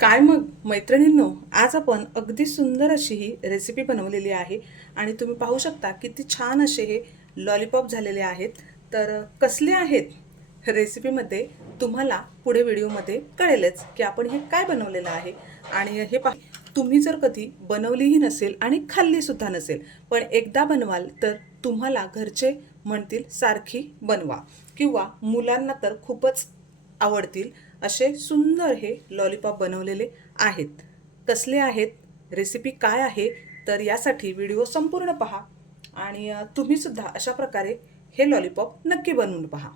काय मग? मैत्रिणींनो आज आपण अगदी सुंदर अशी ही रेसिपी बनवलेली आहे. आणि तुम्ही पाहू शकता किती छान असे हे लॉलीपॉप झालेले आहेत. तर कसले आहेत? रेसिपीमध्ये तुम्हाला पुढे व्हिडिओमध्ये कळेलच की आपण हे काय बनवलेलं आहे. आणि हे पा तुम्ही जर कधी बनवलीही नसेल आणि खाल्लीसुद्धा नसेल पण एकदा बनवाल तर तुम्हाला घरचे म्हणतील सारखी बनवा. किंवा मुलांना तर खूपच आवडतील असे सुंदर हे लॉलीपॉप बनवलेले आहेत. कसले आहेत? रेसिपी काय आहे? तर यासाठी व्हिडिओ संपूर्ण पहा आणि तुम्हीसुद्धा अशा प्रकारे हे लॉलीपॉप नक्की बनवून पहा.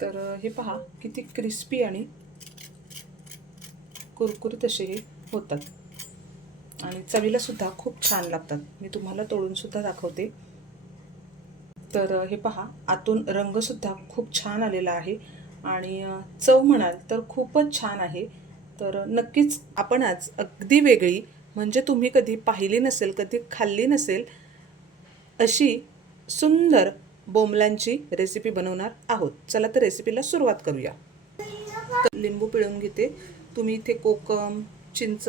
तर हे पहा किती क्रिस्पी आणि कुरकुरीत असे हे होतात. आणि चवीला सुद्धा खूप छान लागतात. मी तुम्हाला तोडून सुद्धा दाखवते. तर हे पहा आतून रंगसुद्धा खूप छान आलेला आहे. आणि चव म्हणाल तर खूपच छान आहे. तर नक्कीच आपण आज अगदी वेगळी म्हणजे तुम्ही कधी पाहिली नसेल कधी खाल्ली नसेल अशी सुंदर बोंबलांची रेसिपी बनवणार आहोत. चला तर रेसिपीला सुरुवात करूया. तर लिंबू पिळून घेते. तुम्ही इथे कोकम चिंच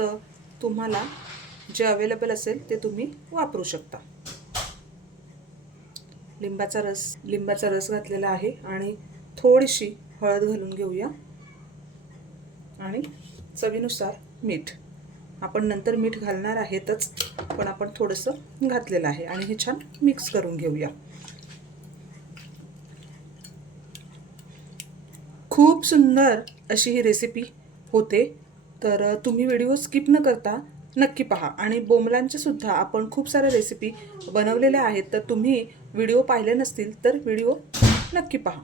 तुम्हाला जे अवेलेबल असेल ते तुम्ही वापरू शकता. लिंबाचा रस लिंबाचा रस घातलेला आहे आणि थोडीशी हळद घालून घेऊया. आणि चवीनुसार मीठ. आपण नंतर मीठ घालणार आहेतच पण आपण थोडंसं घातलेलं आहे आणि हे छान मिक्स करून घेऊया. खूप सुंदर अशी ही रेसिपी होते तर तुम्ही व्हिडिओ स्किप न करता नक्की पहा. आणि बोंबलांचे सुद्धा आपण खूप साऱ्या रेसिपी बनवलेल्या आहेत तर तुम्ही व्हिडिओ पाहिले नसतील तर व्हिडिओ नक्की पहा.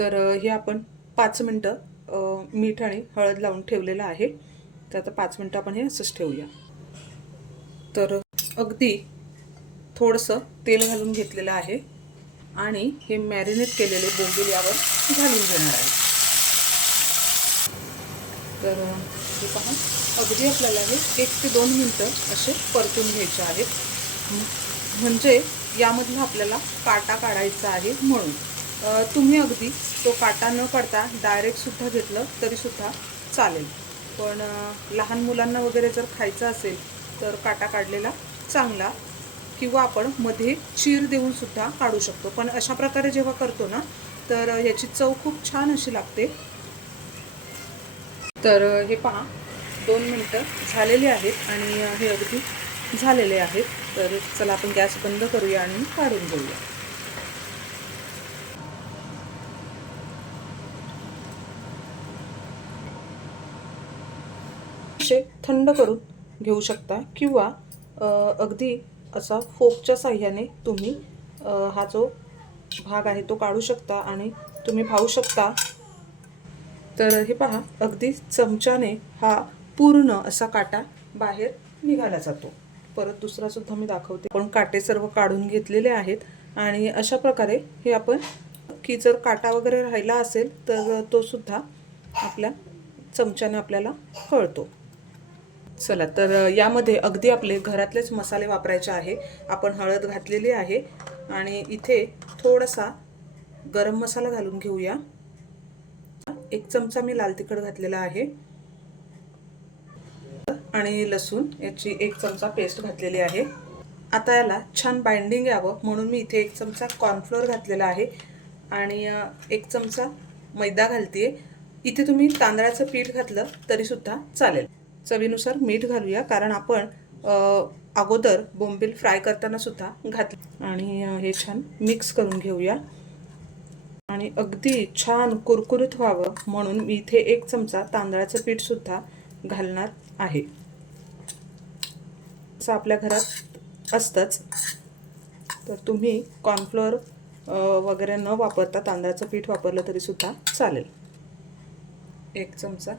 तर हे आपण पाच मिनटं मीठ आणि हळद लावून ठेवलेलं आहे. तर आता पाच मिनटं आपण हे असंच ठेवूया. तर अगदी थोडंसं तेल घालून घेतलेलं आहे आणि हे मॅरिनेट केलेले बोंबील यावर घालून घेणार आहे. तर हे पहा. अगदी आपल्याला हे एक ते दोन मिनटं असे परतून घ्यायचे आहेत. म्हणजे यामधला आपल्याला काटा काढायचा आहे म्हणून. तुम्ही अगदी तो काटा न काढता डायरेक्टसुद्धा घेतलं तरीसुद्धा चालेल. पण लहान मुलांना वगैरे जर खायचं असेल तर काटा काढलेला चांगला किंवा आपण मध्ये चीर देऊन सुद्धा काढू शकतो. पण अशा प्रकारे जेव्हा करतो ना तर याची ह्याची चव खूप छान अशी लागते. तर हे पहा दोन मिनटं झालेली आहेत आणि हे अगदी झालेले आहेत. तर चला आपण गॅस बंद करूया आणि काढून घेऊया. असे थंड करून घेऊ शकता किंवा अगदी असा फोकच्या साह्याने तुम्ही हा जो भाग आहे तो काढू शकता आणि तुम्ही पाहू शकता. तर हे पहा अगदी चमच्याने हा पूर्ण असा काटा बाहेर निघाला जातो. परत दुसरा सुद्धा मी दाखवते. पण काटे सर्व काढून घेतलेले आहेत आणि अशा प्रकारे हे आपण की जर काटा वगैरे राहिला असेल तर तो सुद्धा आपल्या चमच्याने आपल्याला कळतो. चला तर यामध्ये अगदी आपले घरातलेच मसाले वापरायचे आहे. आपण हळद घातलेली आहे आणि इथे थोडासा गरम मसाला घालून घेऊया. एक चमचा मी लाल तिखट घातलेला आहे. आणि लसूण याची एक चमचा पेस्ट घातलेली आहे. आता याला छान बाइंडिंग यावं म्हणून मी इथे एक चमचा कॉर्नफ्लोअर घातलेला आहे. आणि एक चमचा मैदा घालते इथे तुम्ही तांदळाचं पीठ घातलं तरीसुद्धा चालेल. चवीनुसार मीठ घालूया कारण आपण अगोदर बोंबील फ्राय करताना सुद्धा घातलं. आणि हे छान मिक्स करून घेऊया. आणि अगदी छान कुरकुरीत व्हावं म्हणून मी इथे एक चमचा तांदळाचं पीठ सुद्धा घालणार आहे. असं आपल्या घरात असतंच. तर तुम्ही कॉर्नफ्लोअर वगैरे न वापरता तांदळाचं पीठ वापरलं तरी सुद्धा चालेल. एक चमचा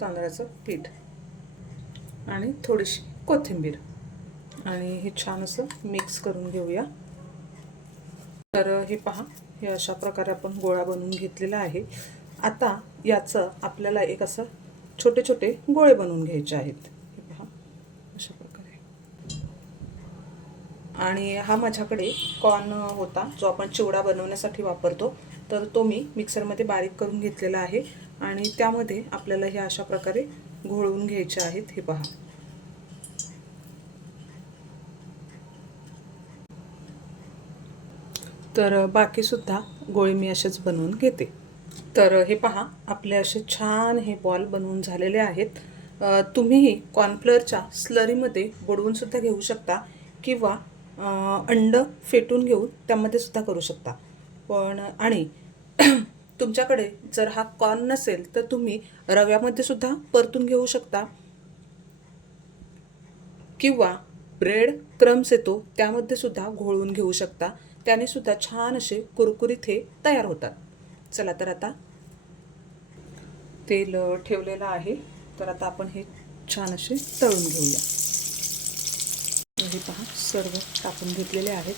तांदळाचं पीठ. आणि थोडीशी कोथिंबीर. आणि हे छान असं मिक्स करून घेऊया. तर हे पहा हे अशा प्रकारे आपण गोळा बनवून घेतलेला आहे. आता याचं आपल्याला एक असं छोटे छोटे गोळे बनवून घ्यायचे आहेत. हे पहा अशा प्रकारे. आणि हा माझ्याकडे कॉर्न होता जो आपण चिवडा बनवण्यासाठी वापरतो. तर तो मी मिक्सरमध्ये बारीक करून घेतलेला आहे. आणि त्यामध्ये आपल्याला हे अशा प्रकारे घोळवून घ्यायचे आहेत हे पहा. तर बाकीसुद्धा गोळे मी असेच बनवून घेते. तर हे पहा आपले असे छान हे बॉल बनवून झालेले आहेत. तुम्ही तुम्हीही कॉर्नफ्लोअरच्या स्लरीमध्ये बुडवून सुद्धा घेऊ शकता किंवा अंड फेटून घेऊन त्यामध्ये सुद्धा करू शकता. पण आणि तुमच्याकडे जर हा कॉर्न नसेल तर तुम्ही रव्यामध्ये सुद्धा परतून घेऊ शकता. किंवा ब्रेड क्रम्स येतो त्यामध्ये सुद्धा घोळवून घेऊ शकता. त्याने सुद्धा छान असे कुरकुरीत हे तयार होतात. चला तर आता तेल ठेवलेलं आहे. तर आता आपण हे छान असे तळून घेऊया. हे पहा सर्व टाकून घेतलेले आहेत.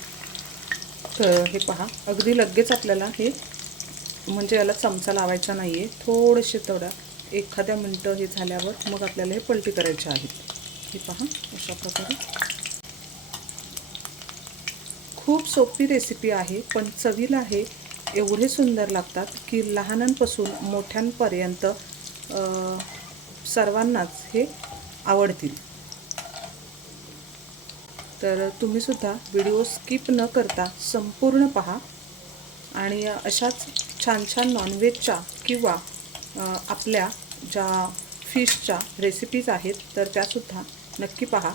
तर हे पहा अगदी लगेच आपल्याला हे म्हणजे याला चमचा लावायचा नाही आहे थोडेसे थोडा एखाद्या मिनटं हे झाल्यावर मग आपल्याला हे पलटी करायचे आहेत हे पहा अशा प्रकारे. खूप सोपी रेसिपी आहे पण चवीला हे एवढे सुंदर लागतात की लहानांपासून मोठ्यांपर्यंत सर्वांनाच हे आवडतील. तर तुम्हीसुद्धा व्हिडिओ स्किप न करता संपूर्ण पहा. आणि अशाच छान छान नॉनव्हेजच्या किंवा आपल्या ज्या फिशच्या रेसिपीज आहेत तर त्यासुद्धा नक्की पहा.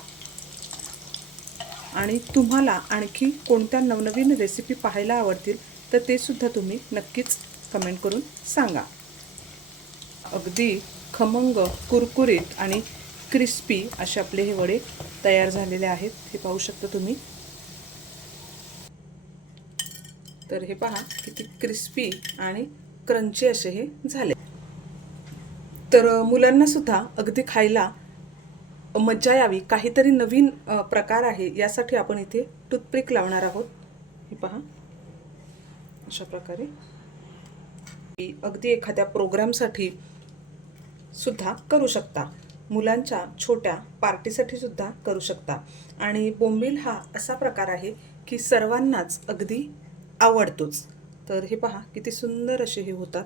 आणि तुम्हाला आणखी कोणत्या नवनवीन रेसिपी पाहायला आवडतील तर ते सुद्धा तुम्ही नक्कीच कमेंट करून सांगा. अगदी खमंग कुरकुरीत आणि क्रिस्पी असे आपले हे वडे तयार झालेले आहेत हे पाहू शकता तुम्ही. तर हे पहा किती क्रिस्पी आणि क्रंची असे हे झाले. तर मुलांनासुद्धा अगदी खायला मज्जा यावी. काहीतरी नवीन प्रकार आहे यासाठी आपण इथे टूथपिक लावणार आहोत. हे पहा. अशा प्रकारे. अगदी एखाद्या प्रोग्रामसाठी सुद्धा करू शकता. मुलांच्या छोट्या पार्टीसाठी सुद्धा करू शकता. आणि बोंबील हा असा प्रकार आहे की सर्वांनाच अगदी आवडतोच. तर हे पहा किती सुंदर असे हे होतात.